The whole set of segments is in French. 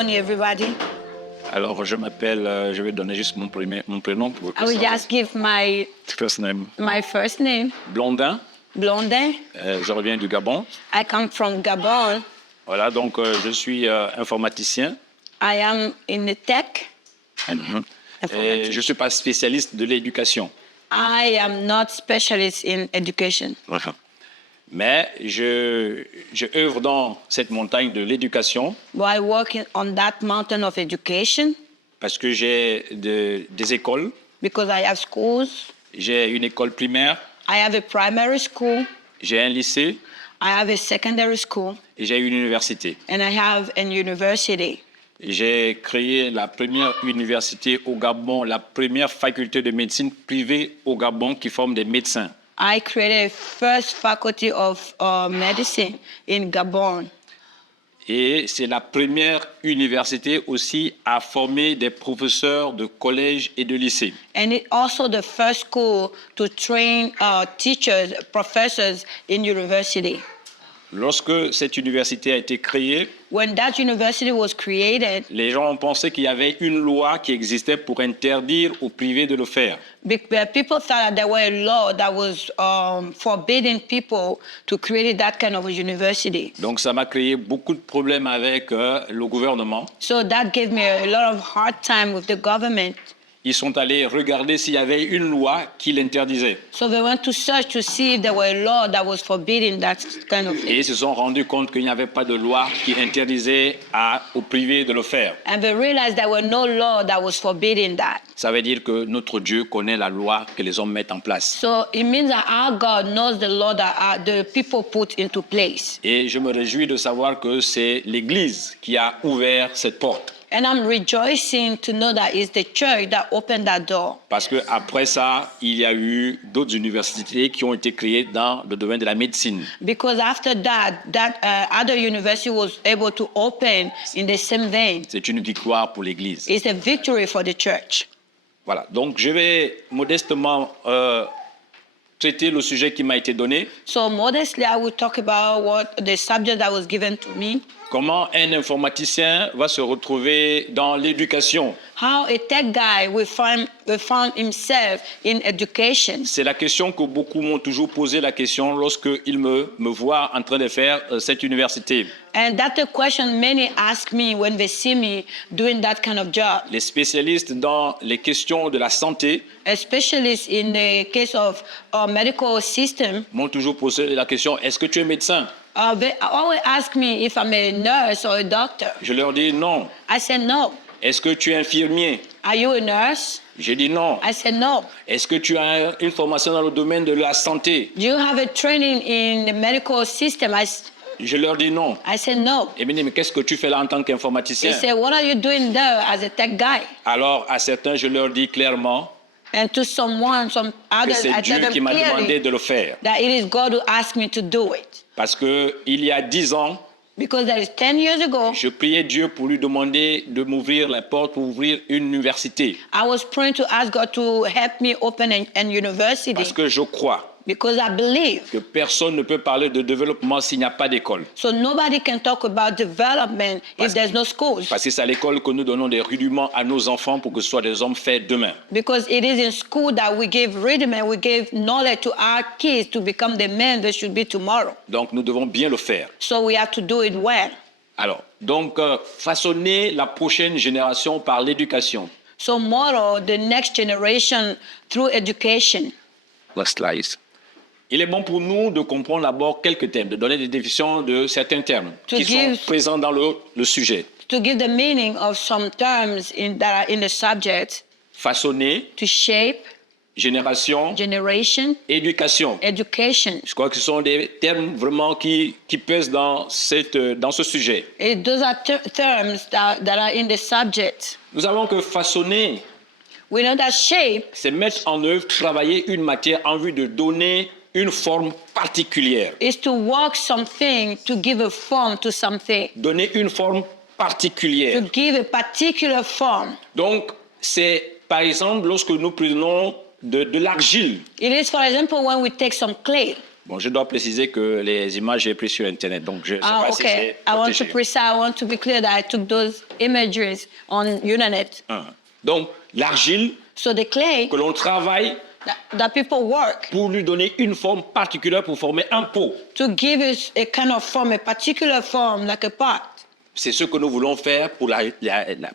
morning, everybody. Alors, je m'appelle, je vais donner juste mon prénom pour que I will ça- just give my first name. first name, Blondin, Blondin. je reviens du Gabon. I come from Gabon. Voilà, donc je suis informaticien. I am in the tech. Et je ne suis pas spécialiste de l'éducation. I am not specialist in education, Mais je œuvre dans cette montagne de l'éducation but I work on that mountain of education parce que j'ai des écoles. because I have schools. J'ai une école primaire, I have a primary school. j'ai un lycée I have a secondary school, et j'ai une université. and I have an university. J'ai créé la première université au Gabon, la première faculté de médecine privée au Gabon qui forme des médecins. I created a first faculty of medicine in Gabon. Et c'est la première université aussi à former des professeurs de collège et de lycée. And it's also the first school to train teachers, professors in university. Lorsque cette université a été créée, When that university was created, les gens ont pensé qu'il y avait une loi qui existait pour interdire aux privés de le faire. people thought that there were a law that was forbidding people to create that kind of a university. Donc ça m'a créé beaucoup de problèmes avec le gouvernement. So that gave me a lot of hard time with the government. Ils sont allés regarder s'il y avait une loi qui l'interdisait. So they went to search to see if there were a law that was forbidding that kind of Et thing. ils se sont rendus compte qu'il n'y avait pas de loi qui interdisait aux privés de le faire. And they realized there were no law that was forbidding that. Ça veut dire que notre Dieu connaît la loi que les hommes mettent en place. So it means that our God knows the law that the people put into place. Et je me réjouis de savoir que c'est l'Église qui a ouvert cette porte. And I'm rejoicing to know that it's the church that opened that door. Parce qu'après ça, il y a eu d'autres universités qui ont été créées dans le domaine de la médecine. Because after that, other university was able to open in the same vein. C'est une victoire pour l'Église. It's a victory for the church. Voilà, donc je vais modestement traiter le sujet qui m'a été donné. So modestly, I will talk about the subject that was given to me. Comment un informaticien va se retrouver dans l'éducation? How a tech guy will find himself in education. C'est la question que beaucoup m'ont toujours posé la question lorsqu'ils me voient en train de faire cette université. And that's a question many ask me when they see me doing that kind of job. Les spécialistes dans les questions de la santé Especially in the case of medical system, m'ont toujours posé la question, est-ce que tu es médecin? they always ask me if I'm a nurse or a doctor. Je leur dis non. I said no. Est-ce que tu es infirmier? Are you a nurse? J'ai dit non. I said no. Est-ce que tu as une formation dans le domaine de la santé? Do you have a training in the medical system? Je leur dis non. I said no. Et ils me disent, mais qu'est-ce que tu fais là en tant They qu'informaticien? said, what are you doing there as a tech guy? Alors à certains, je leur dis clairement And to some que others, c'est I Dieu tell them qui m'a demandé clearly de le faire. that it is God who asked me to do it. Parce qu'il y a 10 ans, Because that is 10 years ago, je priais Dieu pour lui demander de m'ouvrir la porte pour ouvrir une université. I was praying to ask God to help me open an university. Parce que je crois Because I believe. que personne ne peut parler de développement s'il n'y a pas d'école. So nobody can talk about development if there's no schools. Parce que c'est à l'école que nous donnons des rudiments à nos enfants pour que ce soit des hommes faits demain. Because it is in school that we give rudiment, we give knowledge to our kids to become the men they should be tomorrow. Donc nous devons bien le faire. So we have to do it well. Alors, donc façonner la prochaine génération par l'éducation. So model the next generation through education. Last slide. Il est bon pour nous de comprendre d'abord quelques termes, de donner des définitions de certains termes qui sont présents dans le sujet. To give the meaning of some terms that are in the subject. Façonner, To shape, génération, generation, éducation. education. Je crois que ce sont des termes vraiment qui pèsent dans ce sujet. Those are terms that are in the subject. Nous avons que façonner, We know that shape c'est mettre en œuvre, travailler une matière en vue de donner une forme particulière. is to work something to give a form to something. Donner une forme particulière. To give a particular form. Donc, c'est par exemple lorsque nous prenons de l'argile, It is, for example, when we take some clay, Bon, je dois préciser que les images j'ai prises sur Internet, donc je sais pas si c'est I protégé. want to be clear that I took those images on internet. Donc, l'argile So the clay que l'on travaille that people work pour lui donner une forme particulière pour former un pot. to give it a kind of form, a particular form, like a pot. C'est ce que nous voulons faire pour la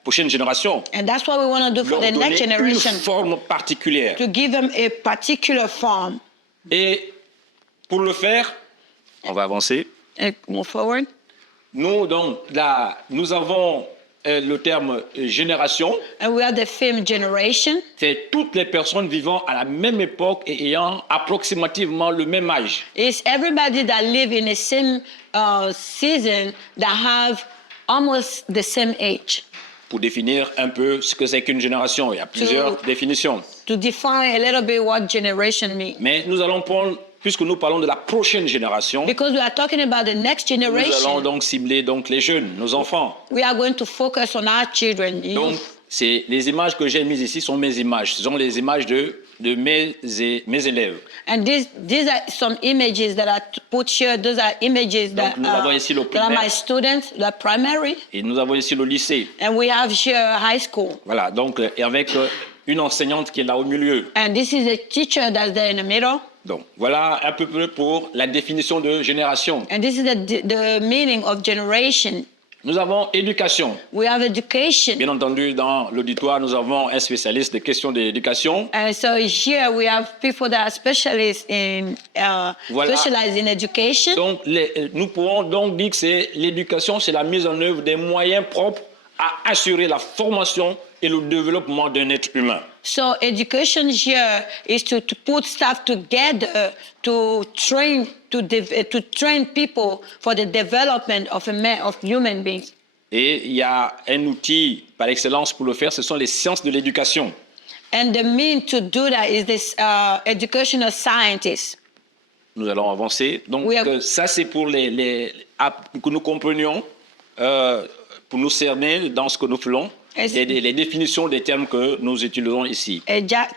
prochaine génération. And that's what we want to do for Leur the next donner une generation, forme particulière. to give them a particular form. Et pour le faire, on va avancer. And move forward. Nous, donc, là, nous avons le terme génération. And we are the fifth generation. C'est toutes les personnes vivant à la même époque et ayant approximativement le même âge. It's everybody that live in the same season that have almost the same age. Pour définir un peu ce que c'est qu'une génération, il y a plusieurs définitions. To define a little bit what generation means. Mais nous allons prendre, puisque nous parlons de la prochaine génération, Because we are talking about the next nous allons generation, donc cibler donc les jeunes, nos enfants. we are going to focus on our children. Donc, les images que j'ai mises ici sont mes images. Ce sont les images de mes élèves. And these are some images that are put here. Those are images that, nous avons ici le that are my primaire. students, the primary, Et nous avons ici le lycée. and we have here high school. Voilà, donc, et avec une enseignante qui est là au milieu. And this is a teacher that's there in the middle. Donc, voilà un peu près pour la définition de génération. And this is the meaning of generation. Nous avons éducation. We have education. Bien entendu, dans l'auditoire, nous avons un spécialiste des questions d'éducation. And so here we have people that are specialists in Voilà. specialized in education. Donc, nous pourrons donc dire que l'éducation, c'est la mise en œuvre des moyens propres à assurer la formation et le développement d'un être humain. So education here is to put stuff together to train people for the development of human beings. Et il y a un outil par excellence pour le faire, ce sont les sciences de l'éducation. And the mean to do that is this educational scientists. Nous allons avancer. Donc, ça, c'est pour que nous comprenions, pour nous cerner dans ce que nous faisons. Et les définitions des termes que nous utilisons ici.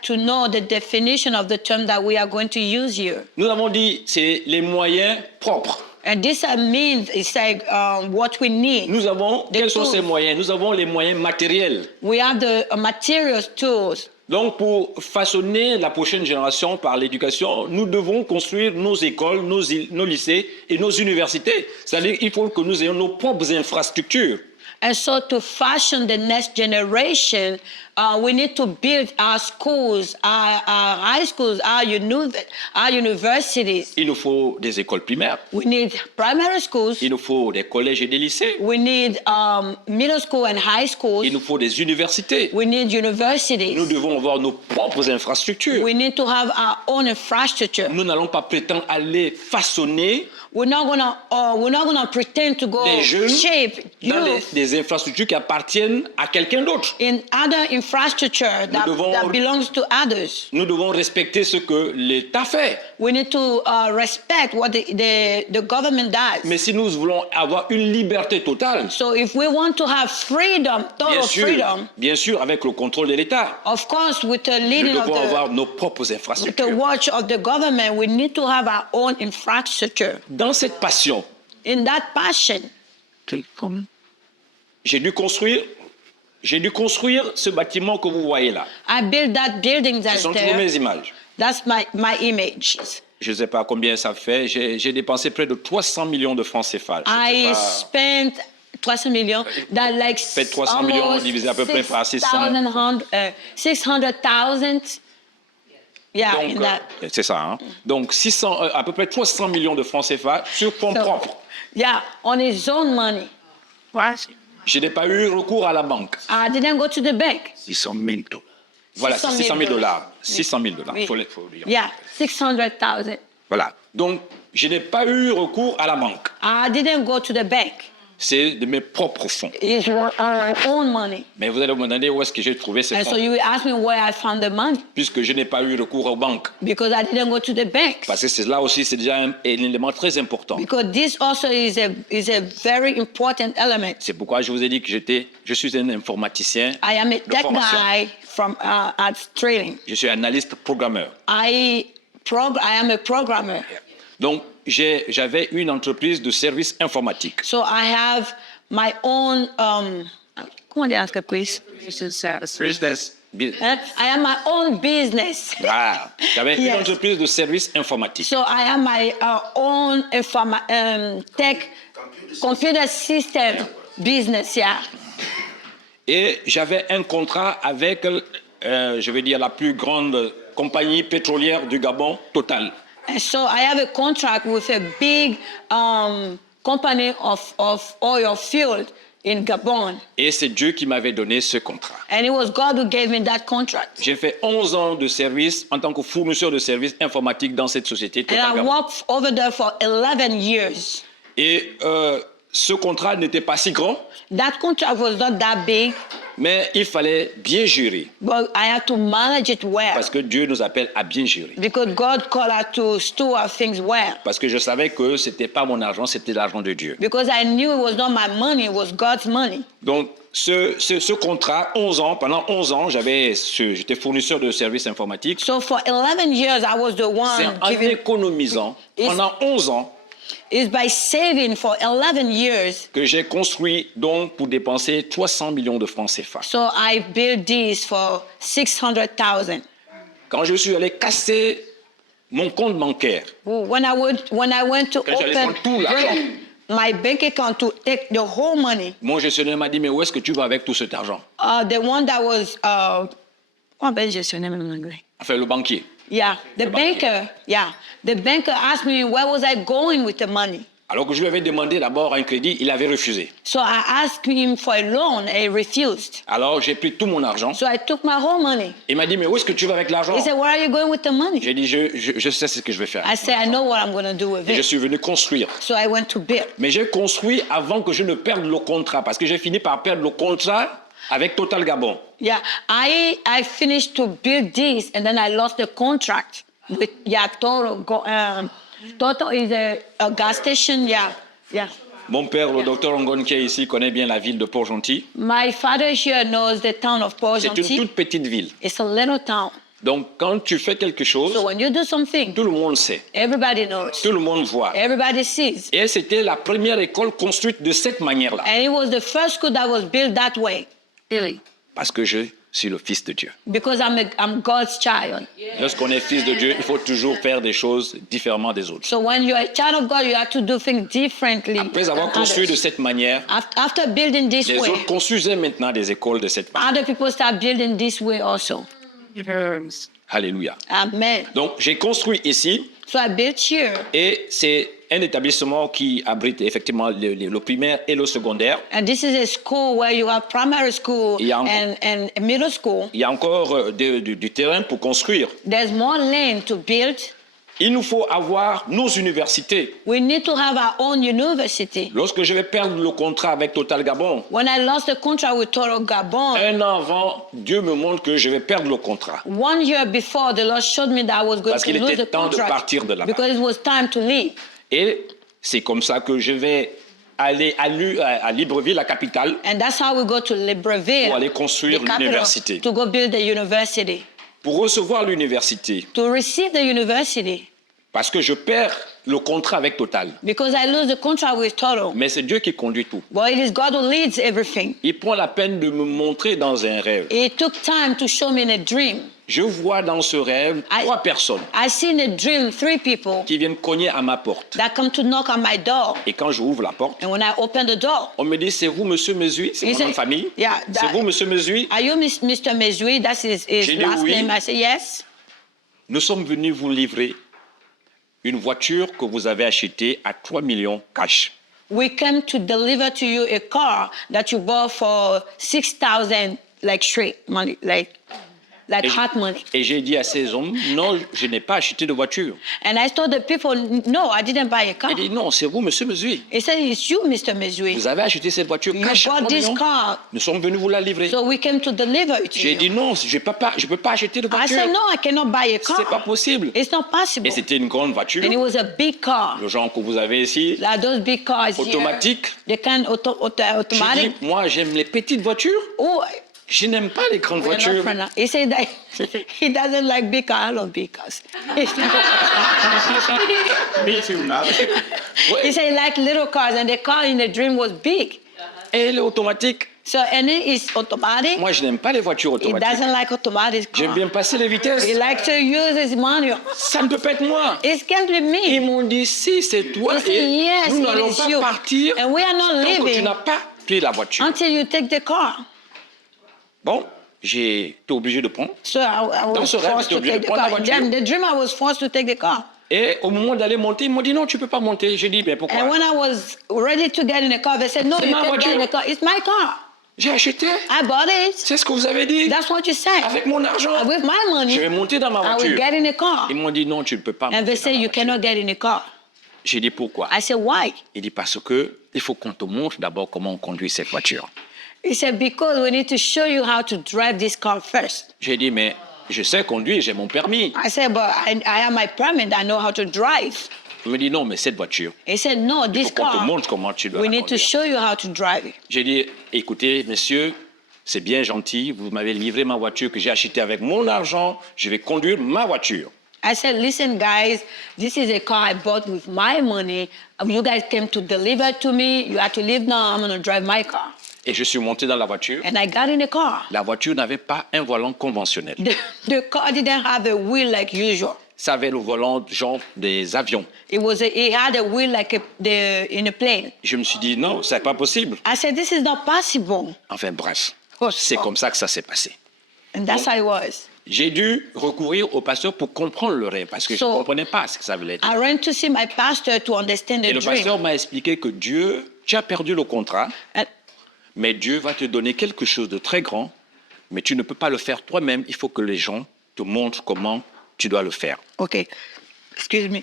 To know the definition of the term that we are going to use here. Nous avons dit c'est les moyens propres. And this means it's like what we need. Nous avons quels sont ces moyens? Nous avons les moyens matériels. We have the materials tools. Donc pour façonner la prochaine génération par l'éducation, nous devons construire nos écoles, nos lycées et nos universités. C'est-à-dire qu'il faut que nous ayons nos propres infrastructures. And so to fashion the next generation, we need to build our schools, our high schools, our universities. Il nous faut des écoles primaires. We need primary schools. Il nous faut des collèges et des lycées. We need middle school and high schools. Il nous faut des universités. We need universities. Nous devons avoir nos propres infrastructures. We need to have our own infrastructure. Nous n'allons pas prétendre aller façonner we're not gonna pretend to go des jeunes shape dans des infrastructures qui appartiennent à quelqu'un d'autre. In other infrastructure that belongs to others. Nous devons respecter ce que l'État fait. We need to respect what the government does. Mais si nous voulons avoir une liberté totale, so if we want to have freedom, total freedom, bien sûr, avec le contrôle de l'État, of course, with the leading nous devons avoir nos propres infrastructures. With the watch of the government, we need to have our own infrastructure. Dans cette passion, in that passion, j'ai dû construire ce bâtiment que vous voyez là. I built that building that's Ce sont there. toutes mes images. That's my images. Je ne sais pas combien ça fait. J'ai dépensé près de 300 millions de francs CFA. I spent 300 millions. That like fait 300 millions divisé à peu près par 600. 600,000. Yeah, c'est ça. Hein? Donc à peu près 300 millions de francs CFA sur fonds propres. Yeah, on his own money. Je n'ai pas eu recours à la banque. I didn't go to the bank. 600 000 $. Voilà, c'est 600 000 $. 600 000 $. Oui. Faut le dire. Yeah, 600,000. Voilà. Donc, je n'ai pas eu recours à la banque. I didn't go to the bank. C'est de mes propres fonds. It's my own money. Mais vous allez me demander où est-ce que j'ai trouvé ces fonds. So you will ask me where I found the money. Puisque je n'ai pas eu recours aux banques. Because I didn't go to the bank. Parce que là aussi, c'est déjà un élément très important. Because this also is a very important element. C'est pourquoi je vous ai dit que je suis un informaticien. I am a tech guy from at training. Je suis analyste programmeur. I am a programmer. Donc, j'avais une entreprise de services informatiques. So I have my own, comment dire entreprise? Business. I have my own business. Ah, j'avais une Yes. entreprise de services informatiques. So I have my own tech computer system business, yeah. Et j'avais un contrat avec, je vais dire, la plus grande compagnie pétrolière du Gabon, Total. And so I have a contract with a big company of oil field in Gabon. Et c'est Dieu qui m'avait donné ce contrat. And it was God who gave me that contract. J'ai fait 11 ans de service en tant que fournisseur de services informatiques dans cette société. Total And I Gabon. worked over there for 11 years. Et ce contrat n'était pas si grand, That contract was not that big, mais il fallait bien gérer. but I had to manage it well. Parce que Dieu nous appelle à bien gérer. Because God called us to steward things well. Parce que je savais que ce n'était pas mon argent, c'était l'argent de Dieu. Because I knew it was not my money, it was God's money. Donc, ce contrat, 11 ans, pendant 11 ans, j'étais fournisseur de services informatiques. So for 11 years, I was the C'est one en giving. économisant pendant 11 ans It's by saving for 11 years. que j'ai construit donc pour dépenser 300 millions de francs CFA. So I built this for 600,000. Quand je suis allé casser mon compte bancaire, When I went to Quand j'allais open prendre tout l'argent. my bank account to take the whole money, mon gestionnaire m'a dit, mais où est-ce que tu vas avec tout cet argent? the one that was comment appelle gestionnaire même en anglais? Enfin, le banquier. Yeah, the banker asked me where was I going with the money. Alors que je lui avais demandé d'abord un crédit, il avait refusé. So I asked him for a loan and he refused. Alors j'ai pris tout mon argent. So I took my whole money. Il m'a dit, mais où est-ce que tu vas avec l'argent? He said, where are you going with the money? J'ai dit, je sais ce que je vais faire. I said, I know what I'm going to do with Et je it. suis venu construire. So I went to build. Mais j'ai construit avant que je ne perde le contrat, parce que j'ai fini par perdre le contrat avec Total Gabon. Yeah, I finished to build this and then I lost the contract with Total is a gas station. Yeah. Mon père, le docteur Ongon, qui est ici, connaît bien la ville de Port-Gentil. My father here knows the town of C'est une Port-Gentil. toute petite ville. It's a little town. Donc, quand tu fais quelque chose, So when you do something, tout le monde sait, everybody knows. tout le monde voit. Everybody sees. Et c'était la première école construite de cette manière-là. And it was the first school that was built that way. Really? Parce que je suis le fils de Dieu. Because I'm God's child. Lorsqu'on est fils de Dieu, il faut toujours faire des choses différemment des autres. So when you're a child of God, you have to do things differently. Après avoir than construit de others. cette manière, After building this les way, autres construisaient maintenant des écoles de cette manière. other people start building this way also. Alléluia. Amen. Donc, j'ai construit ici, So I built here, et c'est un établissement qui abrite effectivement le primaire et le secondaire. and this is a school where you have primary school Il y a and middle school. Il y a encore du terrain pour construire. There's more land to build. Il nous faut avoir nos universités. We need to have our own university. Lorsque je vais perdre le contrat avec Total Gabon, When I lost the contract with Total Gabon, un an avant, Dieu me montre que je vais perdre le contrat. 1 year before, the Lord showed me that I was going Parce to qu'il lose était the temps de contract partir de là-bas. because it was time to leave. Et c'est comme ça que je vais aller à Libreville, la capitale, And that's how we go to Libreville, pour aller construire the capital, l'université. to go build the university. Pour recevoir l'université, To receive the university, parce que je perds le contrat avec Total. because I lose the contract with Total. Mais c'est Dieu qui conduit tout. Well, it is God who leads everything. Il prend la peine de me montrer dans un rêve. It took time to show me in a dream. Je vois dans ce rêve 3 personnes I see in a dream 3 people qui viennent cogner à ma porte. that come to knock on my door. Et quand je ouvre la porte, And when I open the door, on me dit, c'est vous, monsieur Mesui? C'est He mon said, nom de famille? yeah, C'est vous, monsieur Mesui? are you Mr. Mezui? That's his J'ai dit last oui. name. I say, yes. Nous sommes venus vous livrer une voiture que vous avez achetée à 3 millions cash. We came to deliver to you a car that you bought for 6,000, like straight money, like hot money. Et j'ai dit à ces hommes, non, je n'ai pas acheté de voiture. And I told the people, no, I didn't buy a car. Il dit, non, c'est vous, monsieur Mesui. He said, it's you, Mr. Mezui. Vous avez acheté cette voiture You cash à 3 bought this millions. car, Nous sommes venus vous la livrer. so we came to deliver it to J'ai you. dit, non, je peux pas acheter de I voiture. said, no, I cannot buy a C'est pas car. possible. It's not possible. Et c'était une grande voiture, And it was a big car. le genre que vous avez ici, Like those big cars automatique. here. They can J'ai dit, automatic. moi, j'aime les petites voitures. Oh, Je n'aime pas les grandes voitures. He said that he doesn't like big cars. I love big cars. Me too. He said he liked little cars, and the car in the dream was big. Et elle est automatique. So, and it is automatic. Moi, je n'aime pas les voitures He automatiques. doesn't like automatic J'aime cars. bien passer les vitesses. He likes to use his manual. Ça ne peut pas être moi. It can't be Ils me. m'ont dit, si, c'est toi. He said, Et yes, nous it n'allons is pas you. partir And we are not tant que tu leaving n'as pas pris la voiture. until you take the car. Bon, j'ai été obligé de prendre. So I was ce rêve, forced t'es to obligé take de the prendre la car. voiture. Then the dream, I was forced to take the car. Et au moment d'aller monter, ils m'ont dit, non, tu ne peux pas monter. J'ai dit, mais pourquoi? And when I was ready to get in the car, they said, no, C'est you ma can't get in voiture. the car. It's my car. J'ai acheté. I bought it. C'est ce que vous avez dit. That's what you said. Avec mon argent. With my money, Je vais monter dans ma I will voiture. get in the car. Ils m'ont dit, non, tu ne peux pas And monter they dans said, ma you voiture. cannot get in the car. J'ai dit, pourquoi? I said, why? Il dit, parce que il faut qu'on te montre d'abord comment on conduit cette voiture. He said, because we need to show you how to drive this car first. J'ai dit, mais je sais conduire, j'ai mon permis. I said, but I have my permit. I know how to drive. Il me dit, non, mais cette voiture, He said, no, il this faut qu'on te car, montre comment tu dois we la need to conduire. show you how to drive it. J'ai dit, écoutez, messieurs, c'est bien gentil, vous m'avez livré ma voiture que j'ai achetée avec mon argent, je vais conduire ma voiture. I said, listen, guys, this is a car I bought with my money. You guys came to deliver it to me. You have to leave now. I'm going to drive my car. Et je suis monté dans la voiture. And I got in the car. La voiture n'avait pas un volant conventionnel. The car didn't have a wheel like usual. Ça avait le volant genre des avions. It had a wheel like in a plane. Je me suis dit, non, c'est pas possible. I said, this is not possible. Enfin bref, c'est comme ça que ça s'est passé. And that's how it was. J'ai dû recourir au pasteur pour comprendre le rêve, parce que je ne comprenais pas ce que ça voulait dire. I ran to see my pastor to understand Et the le dream. pasteur m'a expliqué que Dieu, tu as perdu le contrat, And mais Dieu va te donner quelque chose de très grand, mais tu ne peux pas le faire toi-même. Il faut que les gens te montrent comment tu dois le faire. Okay, excuse me.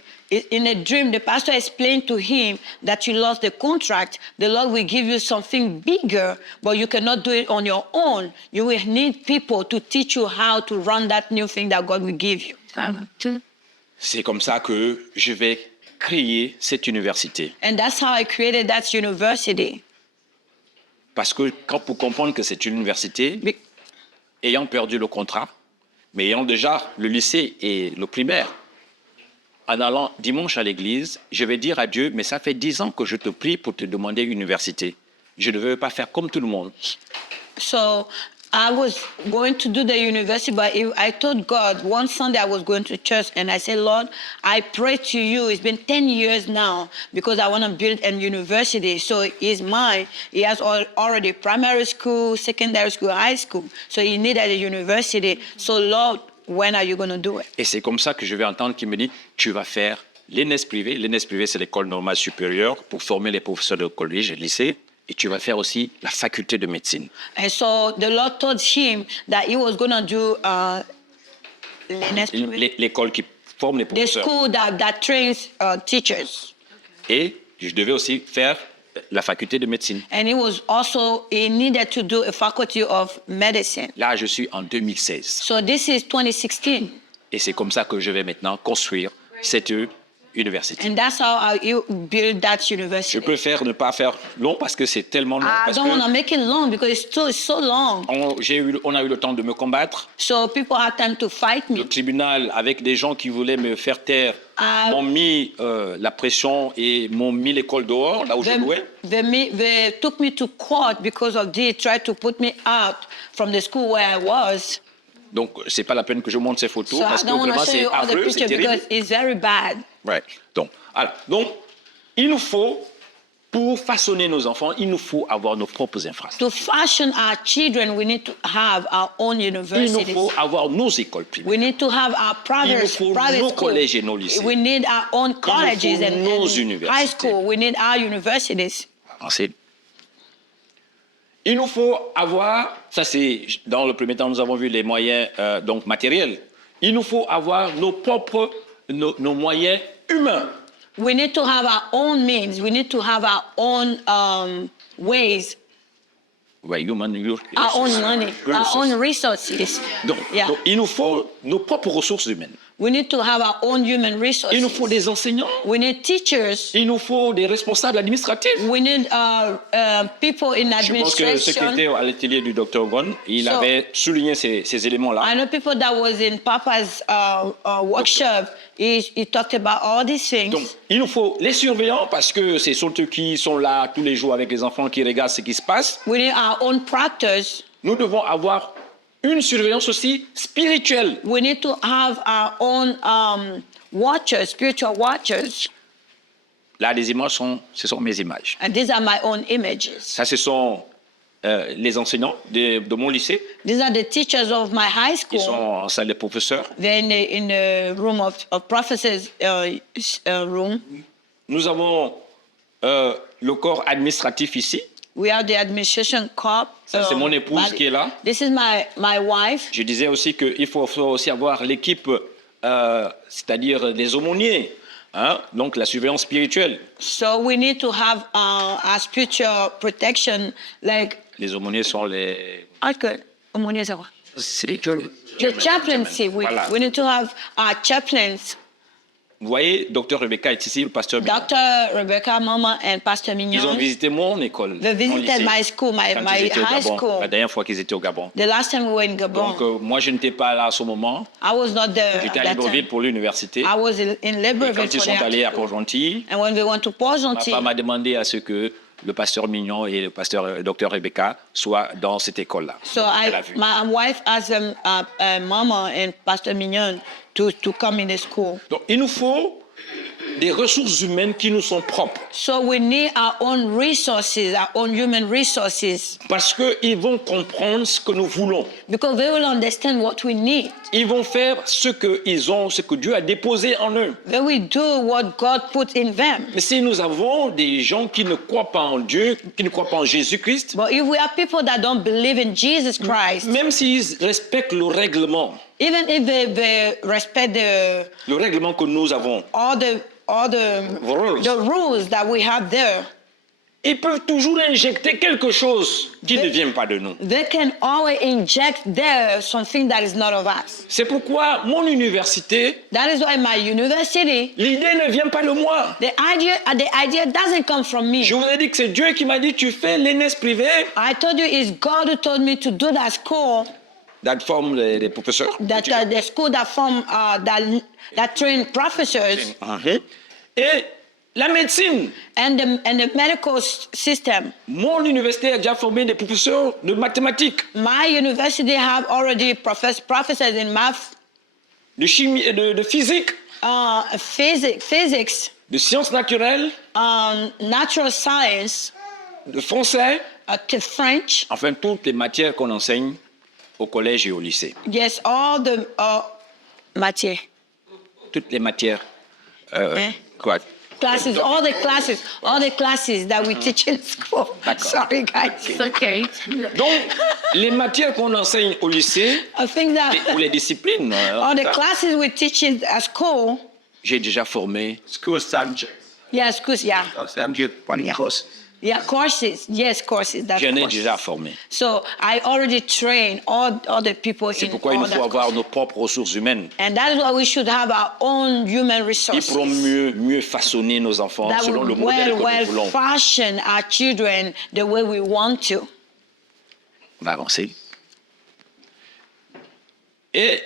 In a dream, the pastor explained to him that you lost the contract. The Lord will give you something bigger, but you cannot do it on your own. You will need people to teach you how to run that new thing that God will give you. C'est comme ça que je vais créer cette université. And that's how I created that university. Parce que pour comprendre que c'est une université, ayant perdu le contrat, mais ayant déjà le lycée et le primaire, en allant dimanche à l'église, je vais dire à Dieu, mais ça fait 10 ans que je te prie pour te demander une université. Je ne veux pas faire comme tout le monde. So I was going to do the university, but I told God one Sunday I was going to church, and I said, Lord, I pray to you. It's been 10 years now because I want to build a university. So it's mine. He has already primary school, secondary school, high school. So he needed a university. So Lord, when are you going to do it? Et c'est comme ça que je vais entendre qu'il me dit, tu vas faire l'ENS privé. L'ENS privé, c'est l'école normale supérieure pour former les professeurs de collège et lycée. Et tu vas faire aussi la faculté de médecine. And so the Lord told him that he was going to do L'école qui forme les the professeurs. school that trains teachers. Et je devais aussi faire la faculté de médecine. And he needed to do a faculty of medicine. Là, je suis en 2016. So this is 2016. Et c'est comme ça que je vais maintenant construire cette université. And that's how I build that Je university. peux ne pas faire long parce que c'est tellement long. I Parce don't want to que make it long because it's so long. on a eu le temps de me combattre. So people had time to fight Le me. tribunal, avec des gens qui voulaient me faire taire, Ah. m'ont mis la pression et m'ont mis l'école dehors, là où je jouais. They took me to court because of this, tried to put me out from the school where I was. Donc, c'est pas la peine que je montre ces photos So parce I que don't want vraiment, to show c'est you all the affreux, c'est pictures terrible. because it's very bad. Ouais. Donc, il nous faut, pour façonner nos enfants, il nous faut avoir nos propres infrastructures. To fashion our children, we need to have our own Il nous universities. faut avoir nos écoles primaires. We need to have our Il nous faut private nos school. collèges et nos lycées. We need our own colleges faut and nos high universités. school. We need our universities. Il nous faut avoir, ça c'est, dans le premier temps, nous avons vu les moyens donc matériels. Il nous faut avoir nos moyens humains. We need to have our own means. We need to have our own ways, Ouais, human our own money, our resources. own resources. Donc, il nous faut nos propres ressources humaines. We need to have our own human resources. Il nous faut des enseignants. We need teachers. Il nous faut des responsables administratifs. We need people in administration. Je pense que le secrétaire à l'atelier du Dr. Gon, il avait souligné ces éléments-là. I know people that was in Papa's workshop. He talked about all these things. Donc, il nous faut les surveillants parce que ce sont eux qui sont là tous les jours avec les enfants qui regardent ce qui se passe. We need our own proctors. Nous devons avoir une surveillance aussi spirituelle. We need to have our own watchers, spiritual watchers. Là, les images ce sont mes images. And these are my own images. Ça, ce sont les enseignants de mon lycée. These are the teachers of my high school. Ils sont en salle de professeurs. They're in the room of professors room. Nous avons le corps administratif ici. We have the administration corps. Ça, c'est mon épouse qui est là. This is my wife. Je disais aussi qu'il faut aussi avoir l'équipe, c'est-à-dire des aumôniers, hein? Donc la surveillance spirituelle. So we need to have a spiritual protection, like. Les aumôniers sont les. Aumôniers, c'est quoi? C'est The chaplaincy. Voilà. We need to have our chaplains. Vous voyez, Dr. Rebecca est ici, le pasteur Mignon. Dr. Rebecca, Mama, and Pastor Mignon. Ils ont visité mon école. They visited my school, my high school. La dernière fois qu'ils étaient au Gabon. The last time we were in Gabon. Donc, moi, je n'étais pas là à ce moment. I was not there. J'étais à Libreville pour l'université. I was in Libreville. Quand ils sont allés à Port-Gentil, and when we went to Port-Gentil, ma femme a demandé à ce que le pasteur Mignon et le pasteur Dr. Rebecca soient dans cette école-là. So my wife asked them, Mama and Pastor Mignon to come in the school. Donc, il nous faut des ressources humaines qui nous sont propres. So we need our own resources, our own human resources. Parce qu'ils vont comprendre ce que nous voulons. Because they will understand what we need. Ils vont faire ce qu'ils ont, ce que Dieu a déposé en eux. They will do what God put in them. Mais si nous avons des gens qui ne croient pas en Dieu, qui ne croient pas en Jésus-Christ, but if we have people that don't believe in Jesus Christ, même s'ils respectent le règlement, even if they respect le règlement que nous avons, all the rules that we have there, ils peuvent toujours injecter quelque chose qui ne vient pas de nous. They can always inject there something that is not of us. C'est pourquoi mon université, that is why my university, l'idée ne vient pas de moi. The idea doesn't come from me. Je vous ai dit que c'est Dieu qui m'a dit tu fais l'ENS privé. I told you it's God who told me to do that school. That forme les professeurs. The school that form that train professors. Et la médecine. And the medical system. Mon université a déjà formé des professeurs de mathématiques. My university have already professors in math. De chimie, de physique. Physics. De sciences naturelles. Natural science. De français. French. Enfin, toutes les matières qu'on enseigne au collège et au lycée. Yes, all the matières. Toutes les matières. Quoi? Classes, all the classes that we teach in school. Sorry, guys. It's okay. Donc, les matières qu'on enseigne au lycée, ou les disciplines, all the classes we teach at school. J'ai déjà formé. School subjects. Yeah, schools, yeah. Courses. Yeah, courses. Yes, courses. J'en ai déjà formé. So I already train all the people. C'est pourquoi il nous faut avoir nos propres ressources humaines. And that is why we should have our own human Ils resources. pourront mieux façonner nos enfants that selon le will modèle que nous voulons. fashion our children the way we want to. On va avancer. Et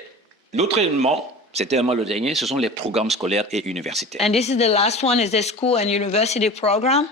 l'autre élément, c'était vraiment le dernier, ce sont les programmes scolaires et universitaires. And this is the last one, is the school and university program.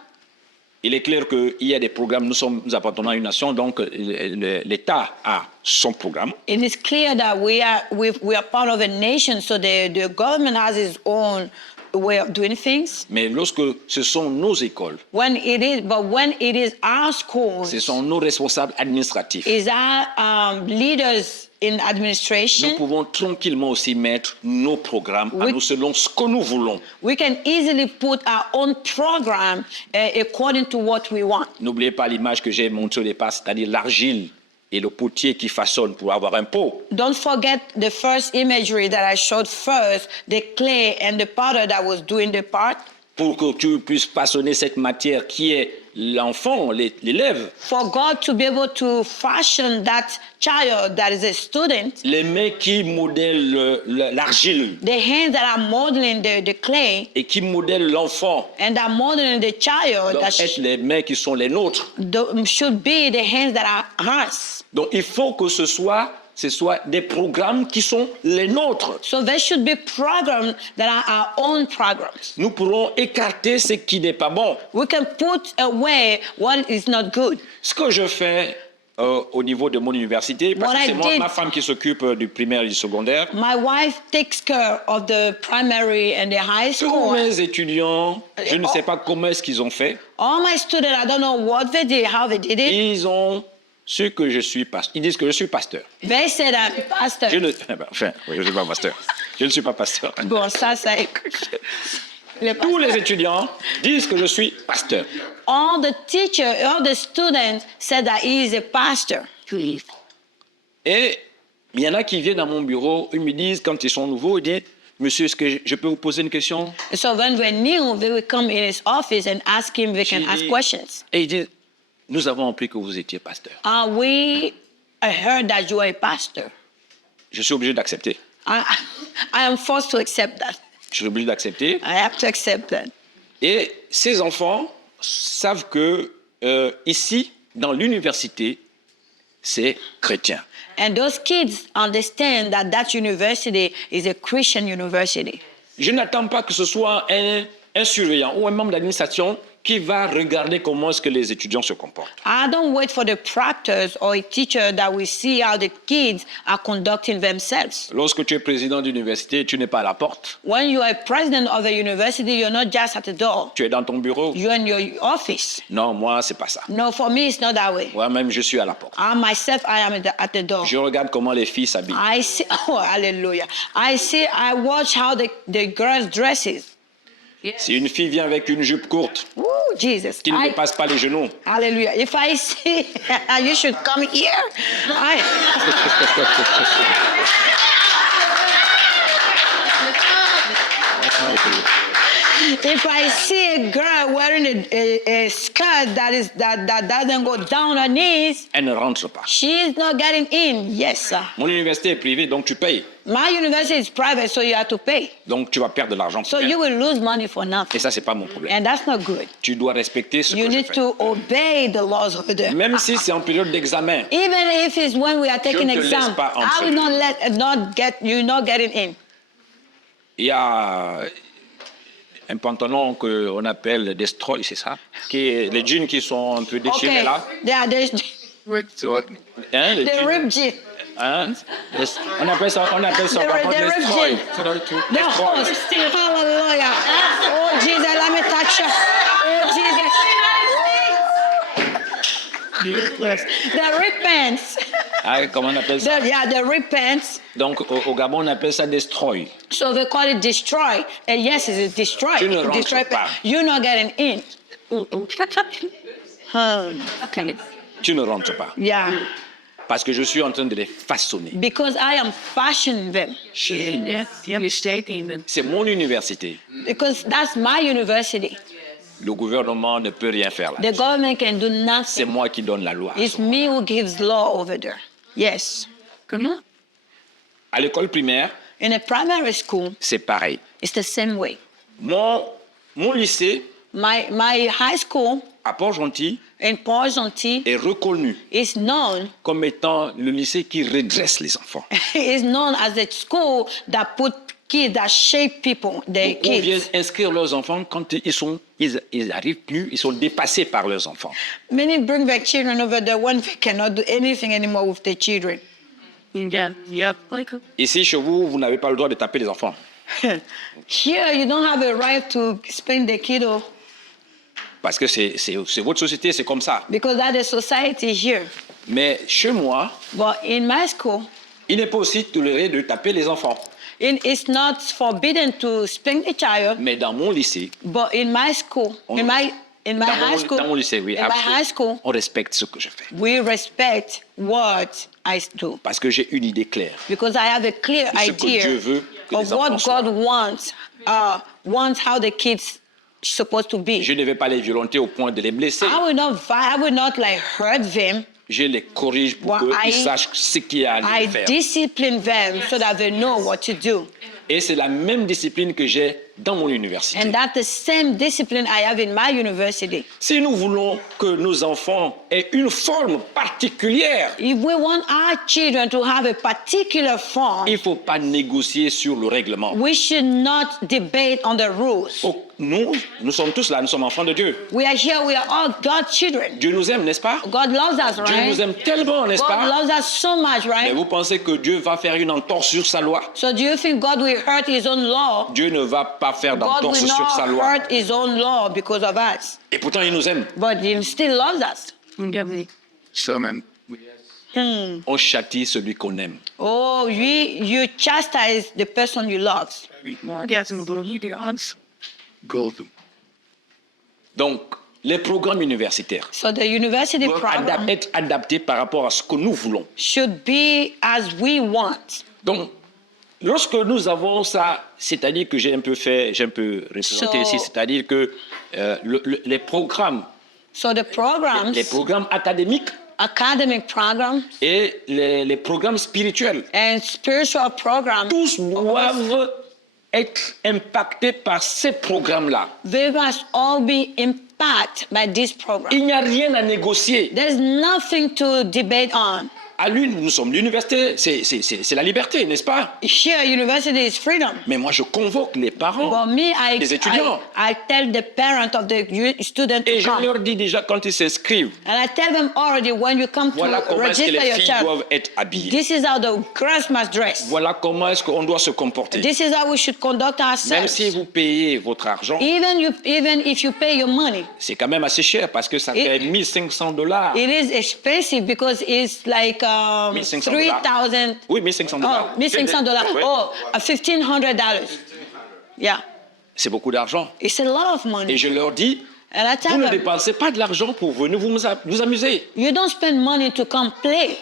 Il est clair qu'il y a des programmes, nous appartenons à une nation, donc l'État a son programme. It is clear that we are part of a nation, so the government has its own way of doing things. Mais lorsque ce sont nos écoles, when it is our schools, ce sont nos responsables administratifs. Is our leaders in administration. Nous pouvons tranquillement aussi mettre nos programmes à nous selon ce que nous voulons. We can easily put our own program according to what we want. N'oubliez pas l'image que j'ai montrée au départ, c'est-à-dire l'argile et le potier qui façonne pour avoir un pot. Don't forget the first imagery that I showed first, the clay and the potter that was doing the part. pour que tu puisses façonner cette matière qui est l'enfant, l'élève. For God to be able to fashion that child that is a student. Les mains qui modèlent l'argile. The hands that are modeling the clay. Et qui modèlent l'enfant. And are modeling the child. Donc, être les mains qui sont les nôtres. Should be the hands that are ours. Donc, il faut que ce soit des programmes qui sont les nôtres. So there should be programs that are our own programs. Nous pourrons écarter ce qui n'est pas bon. We can put away what is not good. Ce que je fais au niveau de mon université, parce que c'est ma femme qui s'occupe du primaire et du secondaire. My wife takes care of the primary and the high school. Tous mes étudiants, je ne sais pas comment est-ce qu'ils ont fait. All my students, I don't know what they did, how they did it. Ils ont su que je suis pasteur. Ils disent que je suis pasteur. They said I'm pastor. Je ne suis pas pasteur. Je ne suis pas pasteur. Bon, ça. Tous les étudiants disent que je suis pasteur. All the teachers, all the students said that he is a pastor. Et il y en a qui viennent à mon bureau, ils me disent, quand ils sont nouveaux, ils disent, monsieur, est-ce que je peux vous poser une question? So when we're new, they will come in his office and ask him, they can ask questions. Et ils disent, nous avons appris que vous étiez pasteur. I heard that you are a pastor. Je suis obligé d'accepter. I am forced to accept that. Je suis obligé d'accepter. I have to accept that. Et ces enfants savent que ici, dans l'université, c'est chrétien. And those kids understand that that university is a Christian university. Je n'attends pas que ce soit un surveillant ou un membre d'administration qui va regarder comment est-ce que les étudiants se comportent. I don't wait for the proctors or a teacher that will see how the kids are conducting themselves. Lorsque tu es président d'université, tu n'es pas à la porte. When you are president of a university, you're not just at the door. Tu es dans ton bureau. You're in your office. Non, moi, c'est pas ça. No, for me, it's not that way. Moi-même, je suis à la porte. I myself, I am at the door. Je regarde comment les filles s'habillent. I see, oh, hallelujah. I watch how the girls dresses. Si une fille vient avec une jupe courte, Ooh, Jesus. qui ne dépasse pas les genoux, Hallelujah. If I see, you should come here. If I see a girl wearing a skirt that doesn't go down her knees, elle ne rentre pas. she is not getting in. Yes, sir. Mon université est privée, donc tu payes. My university is private, so you have to pay. Donc tu vas perdre de l'argent. So you will lose money for nothing. Et ça, c'est pas mon problème. And that's not good. Tu dois respecter ce You que je need fais. to obey the laws over there. Même si c'est en période d'examen, Even if it's when we are taking Je ne te exam, laisse pas I will entrer. not get you not getting in. il y a un pantalon qu'on appelle destroy, c'est ça? Les jeans qui sont un peu déchirés Okay, là. there's Hein, les the jeans, rib jean. hein? On appelle ça The destroy. rib jean. The Destroy. host. Hallelujah. Oh Jesus, let me touch you. Oh Jesus. The rib pants. Ah, comment on appelle ça? The rib pants. Donc au Gabon, on appelle ça destroy. So they call it destroy. And yes, it's a destroy. Tu ne rentres Destroy pas. pants. You're not getting in. Okay. Tu ne rentres pas. Yeah. Parce que je suis en train de les façonner. Because I am fashioning them. C'est mon université. Because that's my university. Le gouvernement ne peut rien faire là. The government can do C'est nothing. moi qui donne la loi. It's me who gives law over there. Yes. À l'école primaire, In a primary school, c'est pareil. it's the same way. Mon lycée, My high school à Port-Gentil, in Port-Gentil est reconnu is known comme étant le lycée qui redresse les enfants. is known as a school that put kids that shape people, their Donc, on vient kids. inscrire leurs enfants quand ils arrivent plus, ils sont dépassés par leurs enfants. Many bring their children over there when they cannot do anything anymore with their children. Ici, chez vous, vous n'avez pas le droit de taper les enfants. Here, you don't have a right to spank the kiddo Parce que c'est votre société, c'est comme ça. because that's the society here. Mais chez moi, But in my school, il n'est pas aussi toléré de taper les enfants. it's not forbidden to spank the child. Mais dans mon lycée, But in my school, in my high school, dans mon lycée, oui, in my absolument, high school, on respecte ce que je fais. we respect what I do Parce que j'ai une idée claire. because I have a clear De ce que idea Dieu veut que of les enfants what soient. God wants how the kids supposed to be. Je ne vais pas les violenter au point de les blesser. I will not like hurt them. Je les corrige pour Well, qu'ils sachent ce qu'il y a à I faire. discipline them so that they know what to do. Et c'est la même discipline que j'ai dans mon université. And that's the same discipline I have in my university. Si nous voulons que nos enfants aient une forme particulière, If we want our children to have a particular form, il ne faut pas négocier sur le règlement. we should not debate on the rules. Oh, nous sommes tous là, nous sommes enfants de Dieu. We are here, we are all God's children. Dieu nous aime, n'est-ce pas? God loves us, Dieu right? nous aime tellement, n'est-ce God pas? loves us so much, Mais right? vous pensez que Dieu va faire une entorse sur sa loi? So do you think God will hurt his own law? Dieu ne va pas faire God d'entorse will sur sa not loi. hurt his own law because of us. Et pourtant, il nous aime. But he still loves us. So, man. On châtie celui qu'on aime. Oh, you chastise the person you love. Golden. Donc, les programmes universitaires So the university doivent program être adaptés par rapport à ce que nous voulons. should be as we want. Donc, lorsque nous avons ça, c'est-à-dire que j'ai un peu représenté So- ici, c'est-à-dire que les programmes So the programs, les programmes académiques academic programs, et les programmes spirituels, and spiritual programs, tous doivent être impactés par ces programmes-là. they must all be impacted by this program. Il n'y a rien à négocier. There's nothing to debate on. À l'une, nous sommes l'université, c'est la liberté, n'est-ce pas? Here, university is freedom. Mais moi, je convoque les parents But me, les étudiants. I tell the parent of the student Et to je come. leur dis déjà quand ils s'inscrivent, And I tell them already when you come voilà to comment est-ce que register les your filles child, doivent être habillées. this is how the girls must dress. Voilà comment est-ce qu'on doit se comporter. This is how we should conduct Même ourselves. si vous payez votre argent, Even if you pay your money, c'est quand même assez cher parce que ça fait $1 500. it is expensive because it's like $1,500. 3,000. Oui, $1 500. Oh, $1,500. Oui. Oh, $1,500. Yeah, C'est beaucoup d'argent. it's a lot of money. Et je leur dis, And I vous tell ne them, dépensez pas de l'argent pour venir vous amuser. you don't spend money to come play.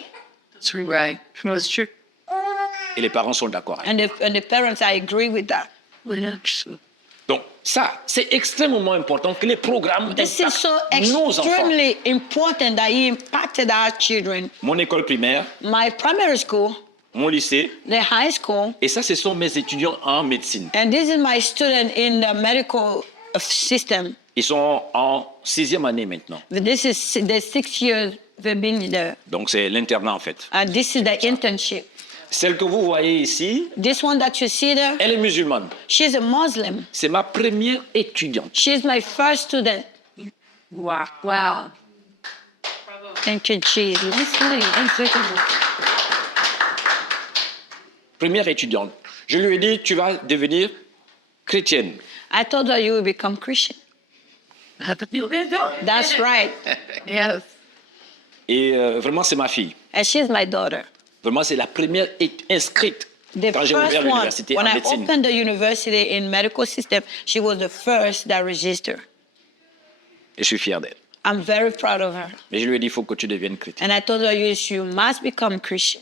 That's right. That's true. Et les parents sont d'accord. And the parents, I agree with that. Donc, ça, c'est extrêmement important que les programmes This is so impactent nos enfants. extremely important that he impacted our children. Mon école primaire, My primary school, mon lycée, the high school, et ça, ce sont mes étudiants en médecine. and this is my student in the medical system. Ils sont en 6e année maintenant. This is the 6 years they've been there. Donc, c'est l'internat, en fait. And this is the internship. Celle que vous voyez ici, This one that you see there, elle est musulmane. she's a Muslim. C'est ma première étudiante. She's my first student. Wow. Wow. Thank you, Jesus. Première étudiante. Je lui ai dit, tu vas devenir chrétienne. I told her you will become Christian. That's right. Yes. Et vraiment, c'est ma fille. And she's my daughter. Vraiment, c'est la première inscrite The quand j'ai first ouvert one, l'université en when I médecine. opened the university in medical system, she was the first that registered. Et je suis fier d'elle. I'm very proud of her. Mais je lui ai dit, il faut que tu deviennes chrétienne. And I told her, you must become Christian.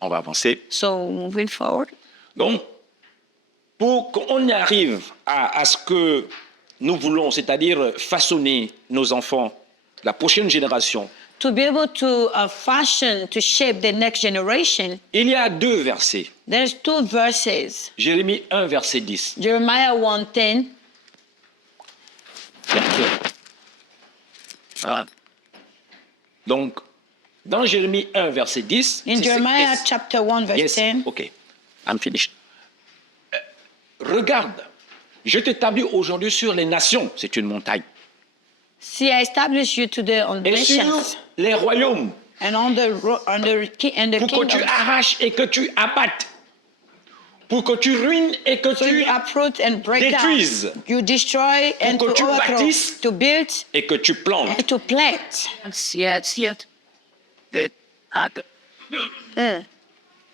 On va avancer. So moving forward, Donc, pour qu'on y arrive à ce que nous voulons, c'est-à-dire façonner nos enfants, la prochaine génération, to be able to fashion, to shape the next generation, il y a 2 versets. there's 2 verses. Jérémie 1, verset 10. Jeremiah 1:10. Voilà. Donc, dans Jérémie 1, verset 10, In c'est- Jeremiah c'est- chapter 1, verse Yes, 10. OK. I'm finished. Regarde, je t'établis aujourd'hui sur les nations, c'est une montagne, See, I establish you today on et sur nations les royaumes, and on the pour que tu kingdom. arraches et que tu abattes, pour que tu ruines et que So tu you uproot and break détruises, down. You destroy and que to tu overthrow, bâtisses. to build et que tu plantes. and to plant. Yes.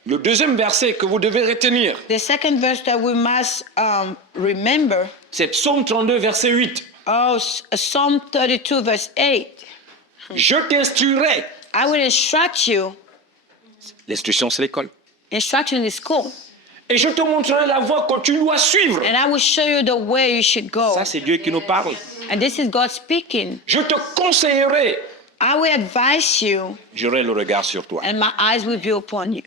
Le deuxième verset que vous devez retenir, The second verse that we must remember, c'est Psaume 32, verset 8. Psalm 32, verse 8. Je t'instruirai. I will instruct you, L'instruction, c'est l'école. instruction is school, Et je te montrerai la voie que tu dois suivre. And I will show you the way you should go. Ça, c'est Dieu qui nous parle. And this is God speaking. Je te conseillerai. I will advise you, J'aurai le regard sur toi. and my eyes will be upon you.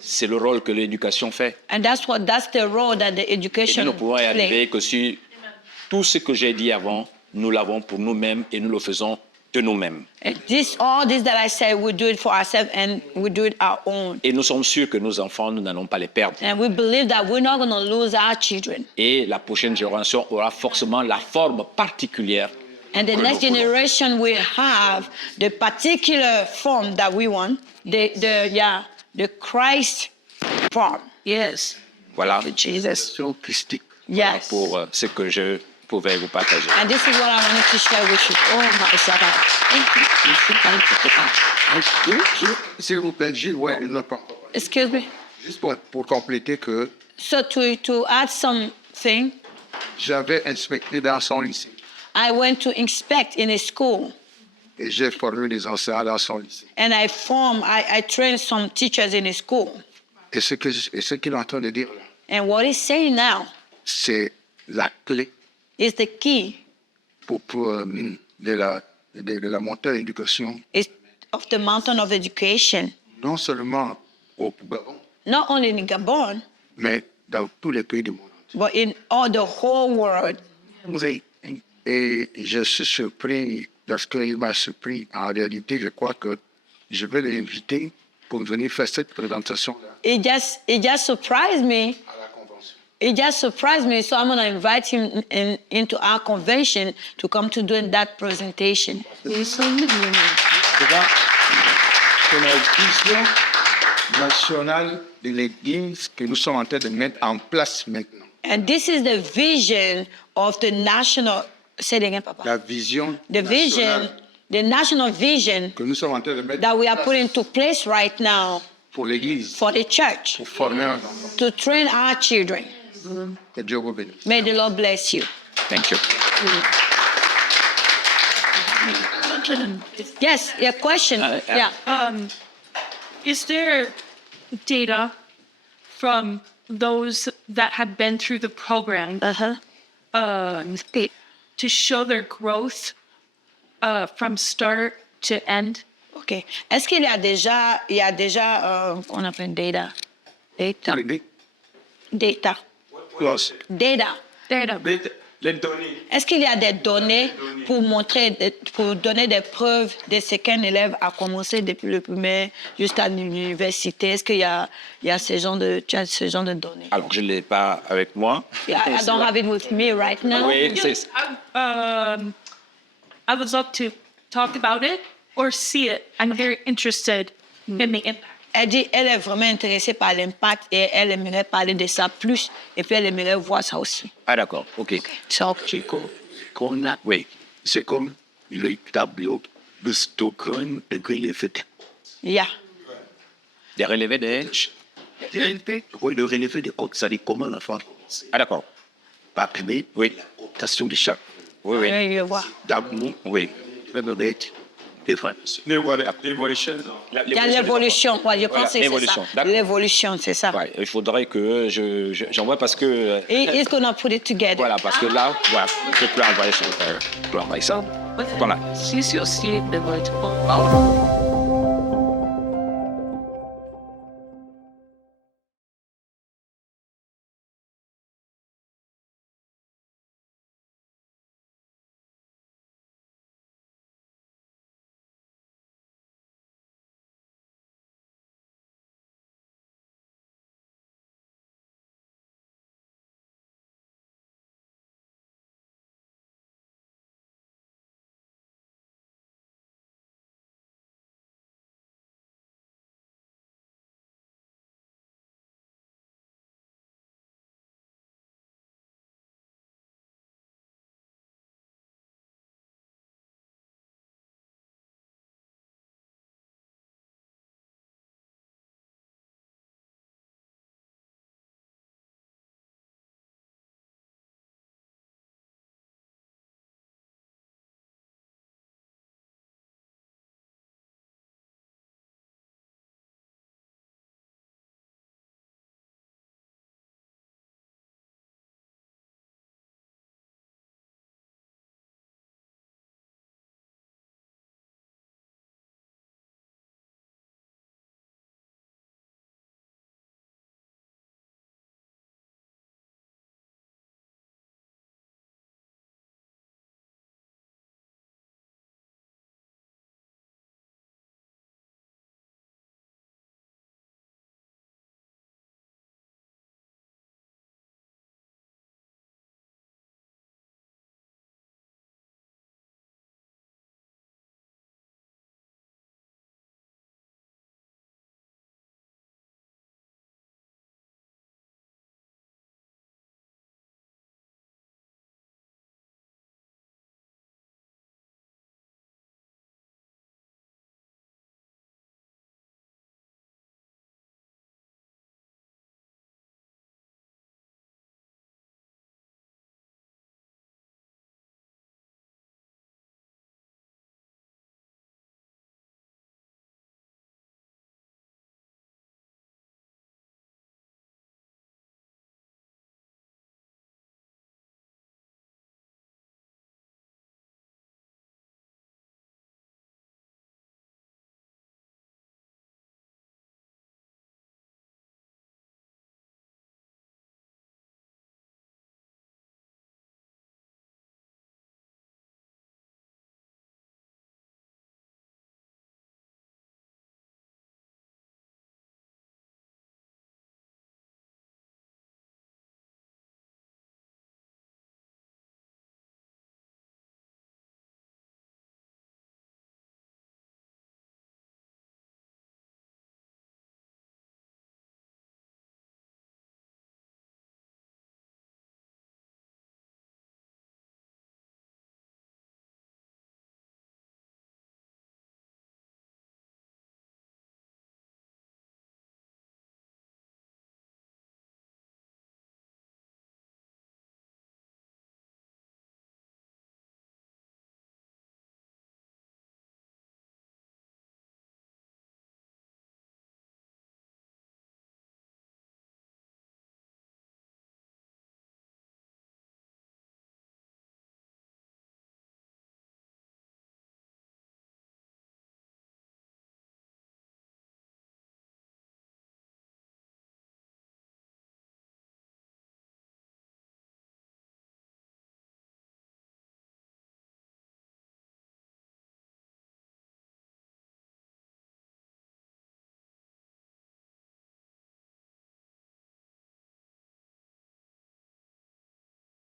C'est le rôle que l'éducation fait. And that's the role that the Et education nous ne pouvons y plays. arriver que si tout ce que j'ai dit avant, nous l'avons pour nous-mêmes et nous le faisons de nous-mêmes. And all this that I say, we do it for ourselves and we do it our own. Et nous sommes sûrs que nos enfants, nous n'allons pas les perdre. And we believe that we're not going to lose our children. Et la prochaine génération aura forcément la forme particulière. And the next generation will have the particular form that we want, the Christ form. Yes. Voilà Jesus. Christique. Yes. pour ce que je pouvais vous partager. And this is what I wanted to share with you. Oh my God. S'il vous plaît, Gilles, ouais, non, pas. Excuse me. Juste pour compléter que So to add something, j'avais inspecté dans son lycée I went to inspect in a school. et j'ai formé des enseignants dans son lycée. And I trained some teachers in a school. Et ce qu'il est en train de dire là, And what he's saying now c'est la clé is the key pour de la montée de l'éducation, is of the mountain of education, non seulement au Gabon, not only in Gabon, mais dans tous les pays du monde. but in all the whole world. Et je suis surpris, lorsqu'il m'a surpris, en réalité, je crois que je vais l'inviter pour venir faire cette présentation-là It just surprised me. à la convention. It just surprised me, so I'm going to invite him into our convention to come to do that presentation. C'est la vision nationale de l'Église que nous sommes en train de mettre en place maintenant. And this is the vision of the national, say it again, Papa. La vision The vision, nationale the national vision que nous sommes en train de mettre that we en are place putting into place right now pour l'Église, for the church pour former un enfant. to train our children. Que Dieu vous bénisse. May the Lord bless you. Thank you. Yes, your question. Yeah. Is there data from those that have been through the program Uh-huh. to show their growth from start to end? OK. Est-ce qu'il y a déjà, on appelle data? Data. Data. Close. Data. Data. Les données. Est-ce qu'il y a des données pour donner des preuves de ce qu'un élève a commencé depuis le primaire jusqu'à l'université? Est-ce qu'il y a tu as ce genre de données? Alors, je ne l'ai pas avec moi. I don't have it with me right now. Oui, c'est I would love to talk about it or see it. I'm very interested in the impact. Elle dit elle est vraiment intéressée par l'impact et elle aimerait parler de ça plus et puis elle aimerait voir ça aussi. Ah, d'accord, OK. So, Qu'on a, Oui. c'est comme le tableau de Stockholm et qu'il est fait. yeah. Des relevés des... Oui, le relevé des hautes, ça dit comment l'enfant Ah, d'accord. pas primé, Oui. rotation de chaque Oui, oui. Oui, je vois. d'amour, Oui. même d'être différence. Il y a l'évolution. Ouais, je pense que c'est l'évolution, ça. d'accord. L'évolution, c'est ça. Ouais, il faudrait que j'envoie parce que... He's gonna put it together. Voilà, parce que là, voilà, je peux envoyer ça. Voilà. Si, si, aussi, de votre